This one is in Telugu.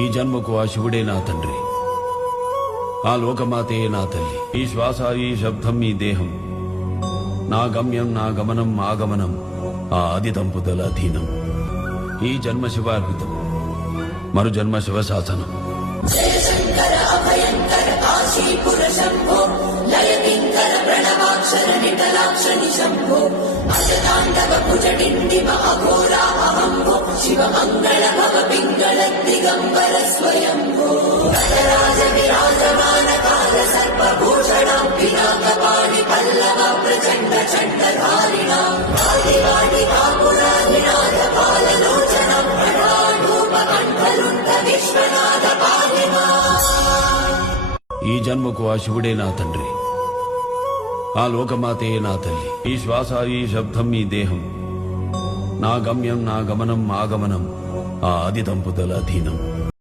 ఈ జన్మకు ఆ శివుడే నా తండ్రి, ఆ లోకమాతే నా తల్లి. ఈ శ్వాస, ఈ శబ్దం, ఈ దేహం, నా గమ్యం, నా గమనం, ఆగమనం ఆ ఆది దంపతుల అధీనం. ఈ జన్మ శివార్పితం, మరు జన్మ శివ శాసనం. జయ శంకర అభయంకర కాశీపుర శంభో, లయకింకర ప్రణవాక్షర నిటలాక్షరి శంభో, అజతాండవ భుజటిండిమ అఘోరా అహంభో, శివ మంగళ భవ పింగళ దిగంబర స్వయంభో. గజరాజ విరాజమాన కాల సర్వభూషణాం, పినాకపాణి పల్లవ ప్రచండ చండధారిణాం, వాడి వాడి కాపురాధినాథ పాలలోచనం, ప్రణాఢూప కంఠలుండ విశ్వనాథ పాలిమా. ఈ జన్మకు ఆ శివుడే నా తండ్రి, ఆ లోకమాతే నా తల్లి. ఈ శ్వాస, ఈ శబ్దం, ఈ దేహం, నా గమ్యం, నా గమనం, ఆగమనం ఆ ఆది దంపతుల అధీనం.